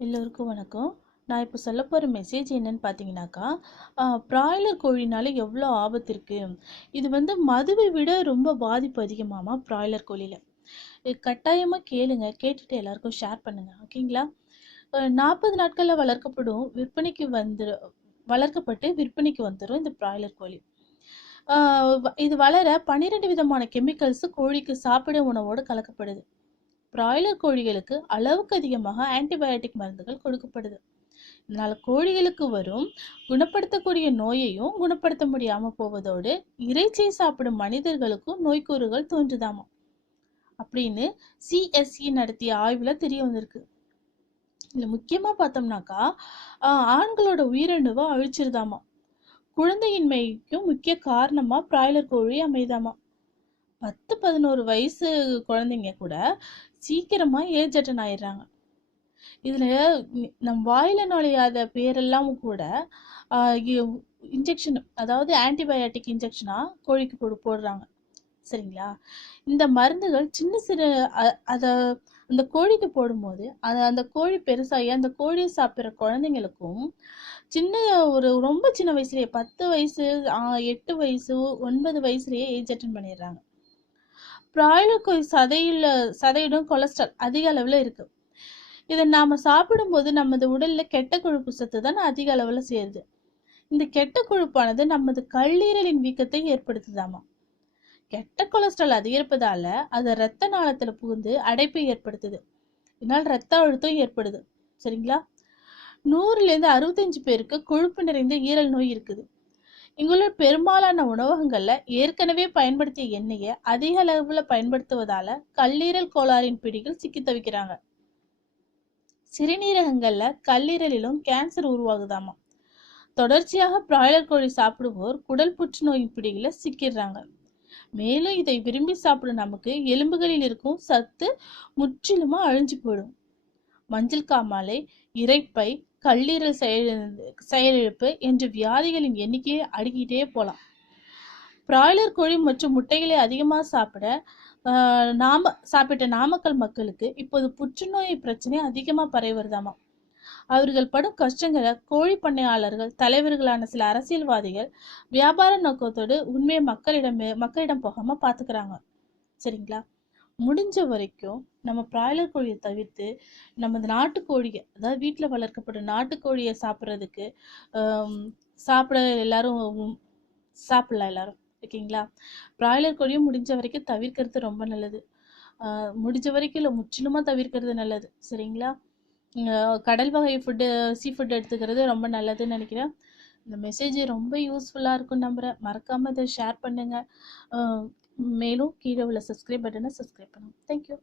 எல்லோருக்கும் வணக்கம். நான் இப்போ சொல்ல போகிற மெசேஜ் என்னன்னு பார்த்தீங்கன்னாக்கா ப்ராய்லர் கோழினால எவ்வளோ ஆபத்து இருக்குது இது வந்து மதுவை விட ரொம்ப பாதிப்பு அதிகமாமா ப்ராய்லர் கோழியில்? கட்டாயமாக கேளுங்க. கேட்டுட்டு எல்லாருக்கும் ஷேர் பண்ணுங்கள் ஓகேங்களா நாற்பது நாட்களில் வளர்க்கப்படும் விற்பனைக்கு வந்து வளர்க்கப்பட்டு விற்பனைக்கு வந்துடும் இந்த ப்ராய்லர் கோழி. இது வளர பன்னிரெண்டு விதமான கெமிக்கல்ஸ் கோழிக்கு சாப்பிட உணவோடு கலக்கப்படுது. பிராய்லர் கோழிகளுக்கு அளவுக்கு அதிகமாக ஆன்டிபயோட்டிக் மருந்துகள் கொடுக்கப்படுது. இதனால் கோழிகளுக்கு வரும் குணப்படுத்தக்கூடிய நோயையும் குணப்படுத்த முடியாமல் போவதோடு இறைச்சியை சாப்பிடும் மனிதர்களுக்கும் நோய்க்கூறுகள் தோன்றுதாமா? அப்படின்னு சிஎஸ்இ நடத்திய ஆய்வில் தெரிய வந்திருக்கு. இதில் முக்கியமாக பார்த்தோம்னாக்கா ஆண்களோட உயிரணுவை அழிச்சிருதாமா? குழந்தையின்மைக்கும் முக்கிய காரணமாக பிராய்லர் கோழி அமைதாமா? பத்து பதினோரு வயசு குழந்தைங்க கூட சீக்கிரமாக ஏஜ் அட்டன் ஆயிடுறாங்க. இதில் நம் வாயில நுழையாத பேரெல்லாம் கூட இன்ஜெக்ஷன் அதாவது ஆன்டிபயோட்டிக் இன்ஜெக்ஷனாக கோழிக்கு போடு போடுறாங்க. சரிங்களா? இந்த மருந்துகள் சின்ன சிறு அதை அந்த கோழிக்கு போடும்போது அது அந்த கோழி பெருசாகி அந்த கோழியை சாப்பிட்ற குழந்தைங்களுக்கும் சின்ன ஒரு ரொம்ப சின்ன வயசுலேயே பத்து வயசு எட்டு வயசு ஒன்பது வயசுலேயே ஏஜ் அட்டன் பண்ணிடுறாங்க. பிராய்லர் கோழி சதையிடும் கொலஸ்ட்ரால் அதிக அளவில் இருக்குது இதை நாம் சாப்பிடும்போது நமது உடலில் கெட்ட கொழுப்பு சத்து தான் அதிக அளவில் சேருது. இந்த கெட்ட கொழுப்பானது நமது கல்லீரலின் வீக்கத்தை ஏற்படுத்துதாமா? கெட்ட கொலஸ்ட்ரால் அதிகரிப்பதால அது இரத்த நாளத்தில் புகுந்து அடைப்பை ஏற்படுத்துது. இதனால் இரத்த அழுத்தம் ஏற்படுது. சரிங்களா? நூறுலேருந்து அறுபத்தஞ்சு பேருக்கு கொழுப்பு நிறைந்த ஈரல் நோய் இருக்குது. இங்குள்ள பெரும்பாலான உணவகங்கள்ல ஏற்கனவே பயன்படுத்திய எண்ணெயை அதிக அளவுல பயன்படுத்துவதால கல்லீரல் கோளாறின் பிடியில் சிக்கி தவிக்கிறாங்க. சிறுநீரகங்கள்ல கல்லீரலிலும் கேன்சர் உருவாகுதாமா? தொடர்ச்சியாக பிராய்லர் கோழி சாப்பிடுவோர் குடல் புற்றுநோயின் பிடியில சிக்கிடுறாங்க. மேலும் இதை விரும்பி சாப்பிடும் நமக்கு எலும்புகளில் இருக்கும் சத்து முற்றிலுமா அழிஞ்சு போயிடும். மஞ்சள் காமாலை இரைப்பை கல்லீரல் செயல் செயலிழப்பு என்ற வியாதிகளின் எண்ணிக்கையை அடுக்கிட்டே போகலாம் பிராய்லர் கோழி மற்றும் முட்டைகளை அதிகமாக சாப்பிட நாம சாப்பிட்ட நாமக்கல் மக்களுக்கு இப்போது புற்றுநோய் பிரச்சனை அதிகமாக பரவி வருதாமா அவர்கள் படும் கஷ்டங்களை கோழி பண்ணையாளர்கள் தலைவர்களான சில அரசியல்வாதிகள் வியாபார நோக்கத்தோடு உண்மையை மக்களிடம் மக்களிடம் போகாமல் பார்த்துக்கிறாங்க. சரிங்களா? முடிஞ்ச வரைக்கும் நம்ம பிராய்லர் கோழியை தவிர்த்து நம்ம இந்த நாட்டுக்கோழியை அதாவது வீட்டில் வளர்க்கப்படும் நாட்டுக்கோழியை சாப்பிட்றதுக்கு சாப்பிட எல்லாரும் சாப்பிட்லாம் சாப்பிடலாம் எல்லாரும் ஓகேங்களா? பிராய்லர் கோழியும் முடிஞ்ச வரைக்கும் தவிர்க்கிறது ரொம்ப நல்லது. முடிஞ்ச வரைக்கும் இல்லை முற்றிலுமாக தவிர்க்கிறது நல்லது சரிங்களா? கடல் வகை ஃபுட்டு சீ ஃபுட் எடுத்துக்கிறது ரொம்ப நல்லதுன்னு நினைக்கிறேன். இந்த மெசேஜ் ரொம்ப யூஸ்ஃபுல்லாக இருக்கும் நம்புகிறேன் மறக்காமல் இதை ஷேர் பண்ணுங்கள் மேலும் கீழே உள்ள சப்ஸ்கிரைப் பட்டனை சப்ஸ்கிரைப் பண்ணுங்கள் தேங்க்யூ